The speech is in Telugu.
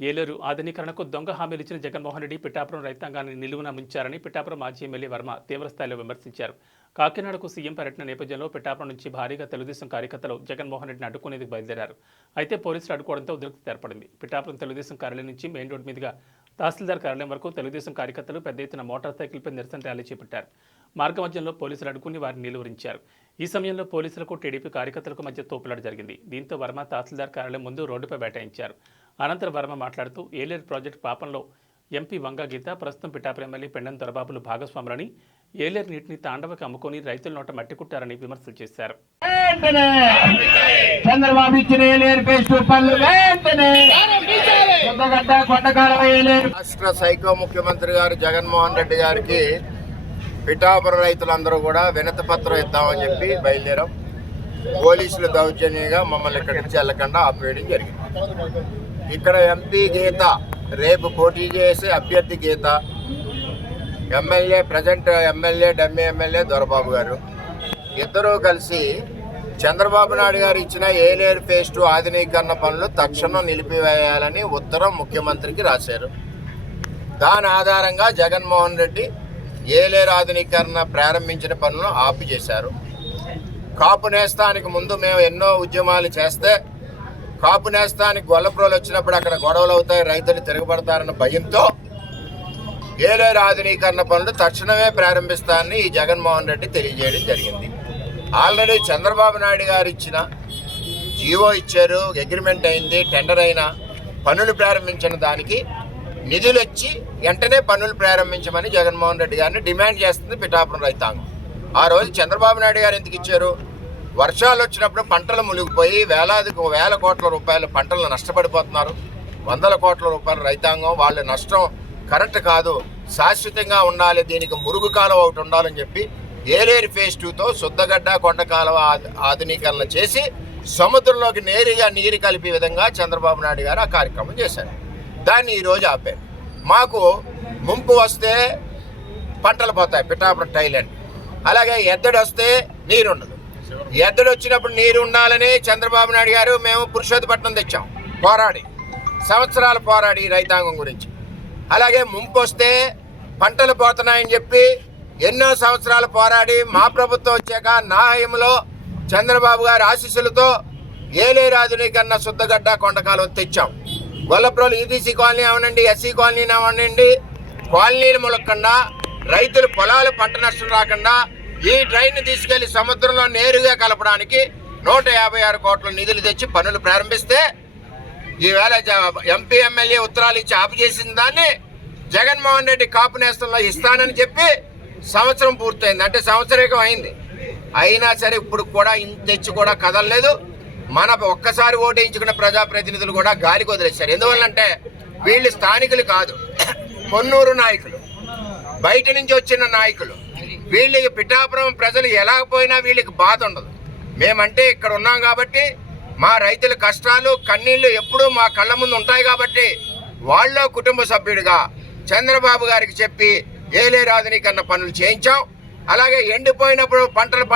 ఏలూరు ఆధునీకరణకు దొంగ హామీలు ఇచ్చిన జగన్మోహన్ రెడ్డి పిఠాపురం రైతాంగాన్ని నిలువున ముంచారని పిఠాపురం మాజీ ఎమ్మెల్యే వర్మ తీవ్రస్థాయిలో విమర్శించారు. కాకినాడకు సీఎం పర్యటన నేపథ్యంలో పిఠాపురం నుంచి భారీగా తెలుగుదేశం కార్యకర్తలు జగన్మోహన్ రెడ్డిని అడ్డుకునేందుకు బయలుదేరారు. అయితే పోలీసులు అడ్డుకోవడంతో ఉద్రిక్తత ఏర్పడింది. పిఠాపురం తెలుగుదేశం కార్యాలయం నుంచి మెయిన్ రోడ్డు మీదుగా తహసీల్దార్ కార్యాలయం వరకు తెలుగుదేశం కార్యకర్తలు పెద్ద ఎత్తున మోటార్ సైకిల్పై నిరసన ర్యాలీ చేపట్టారు. మార్గమధ్యంలో పోలీసులు అడ్డుకుని వారిని నిలువరించారు. ఈ సమయంలో పోలీసులకు టీడీపీ కార్యకర్తలకు మధ్య తోపులాట జరిగింది. దీంతో వర్మ తహసీల్దార్ కార్యాలయం ముందు రోడ్డుపై బైఠాయించారు. అనంతరం వర్మ మాట్లాడుతూ ఏలేరు ప్రాజెక్టు పాపంలో ఎంపీ వంగా గీత, ప్రస్తుతం పిఠాపురం ఎమ్మెల్యే పెండెం దొరబాబులు భాగస్వాములని, ఏలేరు నీటిని తాండవకి అమ్ముకొని రైతుల నోట మట్టి కుట్టారని విమర్శలు చేశారు. రాష్ట్ర సైకో ముఖ్యమంత్రి గారు జగన్మోహన్ రెడ్డి గారికి పిఠాపురం రైతులందరూ కూడా వినతి పత్రం ఇద్దామని చెప్పి బయలుదేరాం. పోలీసులు దౌర్జన్యంగా మమ్మల్ని ఇక్కడి నుంచి వెళ్ళకుండా ఆపేయడం జరిగింది. ఇక్కడ ఎంపీ గీత, రేపు పోటీ చేసే అభ్యర్థి Geetha, MLA present MLA dummy MLA Dorababu garu ఇద్దరూ కలిసి చంద్రబాబు నాయుడు గారు ఇచ్చిన ఏలేరు ఫేజ్ 2 ఆధునీకరణ పనులు తక్షణం నిలిపివేయాలని ఉత్తరం ముఖ్యమంత్రికి రాశారు. దాని ఆధారంగా జగన్మోహన్ రెడ్డి ఏలేరు ఆధునీకరణ ప్రారంభించిన పనులను ఆపు చేశారు. కాపు నేస్తానికి ముందు మేము ఎన్నో ఉద్యమాలు చేస్తే కాపు నేస్తానికి గొల్లప్రోలు వచ్చినప్పుడు అక్కడ గొడవలు అవుతాయి, రైతులు తిరగబడతారన్న భయంతో ఏలేరు ఆధునీకరణ పనులు తక్షణమే ప్రారంభిస్తారని ఈ జగన్మోహన్ రెడ్డి తెలియజేయడం జరిగింది. ఆల్రెడీ చంద్రబాబు నాయుడు గారు ఇచ్చిన జీవో ఇచ్చారు, అగ్రిమెంట్ అయింది, టెండర్ అయినా పనులు ప్రారంభించిన దానికి నిధులు ఇచ్చి వెంటనే పనులు ప్రారంభించమని జగన్మోహన్ రెడ్డి గారిని డిమాండ్ చేస్తుంది పిఠాపురం రైతాంగం. ఆ రోజు చంద్రబాబు నాయుడు గారు ఎందుకు ఇచ్చారు? వర్షాలు వచ్చినప్పుడు పంటలు మునిగిపోయి వేల కోట్ల రూపాయల పంటలు నష్టపడిపోతున్నారు. 100 కోట్ల రూపాయల రైతాంగం, వాళ్ళ నష్టం కరెక్ట్ కాదు, శాశ్వతంగా ఉండాలి, దీనికి మురుగు కాలువ ఒకటి ఉండాలని చెప్పి ఏలేరు ఫేజ్ 2తో శుద్ధగడ్డ కొండ కాలువ ఆధునీకరణ చేసి సముద్రంలోకి నేరుగా నీరు కలిపే విధంగా చంద్రబాబు నాయుడు గారు ఆ కార్యక్రమం చేశారు. దాన్ని ఈరోజు ఆపారు. మాకు ముంపు వస్తే పంటలు పోతాయి పిఠాపురం టైలాండ్, అలాగే ఎద్దడి వస్తే నీరు ఉండదు. ఎద్దడి వచ్చినప్పుడు నీరు ఉండాలని చంద్రబాబు నాయుడు గారు మేము పురుషోత్తపట్నం తెచ్చాం, సంవత్సరాలు పోరాడి రైతాంగం గురించి. అలాగే ముంపు వస్తే పంటలు పోతున్నాయని చెప్పి ఎన్నో సంవత్సరాలు పోరాడి మా ప్రభుత్వం వచ్చాక నా హయంలో చంద్రబాబు గారి ఆశీస్సులతో ఏలేరు ఆధునీకరణ శుద్ధగడ్డ కొండకాలువ తెచ్చాం. గొల్లప్రోలు ఈబీసీ కాలనీ అవనండి, ఎస్సీ కాలనీ అవనండి, కాలనీలు ములక్కుండా రైతులు పొలాలు పంట నష్టం రాకుండా ఈ ట్రైన్ తీసుకెళ్లి సముద్రంలో నేరుగా కలపడానికి 156 కోట్ల నిధులు తెచ్చి పనులు ప్రారంభిస్తే ఈవేళ ఎంపీ ఎమ్మెల్యే ఉత్తరాలు ఇచ్చి ఆపు చేసిన దాన్ని జగన్మోహన్ రెడ్డి కాపు నేస్తంలో ఇస్తానని చెప్పి సంవత్సరం పూర్తయింది, అంటే సంవత్సరం అయింది. అయినా సరే ఇప్పుడు కూడా తెచ్చి కూడా కదలలేదు. మన ఒక్కసారి ఓటేయించుకున్న ప్రజాప్రతినిధులు కూడా గాలికి వదిలేశారు. ఎందువల్లంటే వీళ్ళు స్థానికులు కాదు, కొన్నూరు నాయకులు, బయట నుంచి వచ్చిన నాయకులు. వీళ్ళకి పిఠాపురం ప్రజలు ఎలాగపోయినా వీళ్ళకి బాధ ఉండదు. మేమంటే ఇక్కడ ఉన్నాం కాబట్టి మా రైతుల కష్టాలు కన్నీళ్లు ఎప్పుడూ మా కళ్ళ ముందు ఉంటాయి కాబట్టి వాళ్ళ కుటుంబ సభ్యుడిగా చంద్రబాబు గారికి చెప్పి ఏలేరు ఆధునీకరణ పనులు చేయించాం. అలాగే ఎండిపోయినప్పుడు పంటలు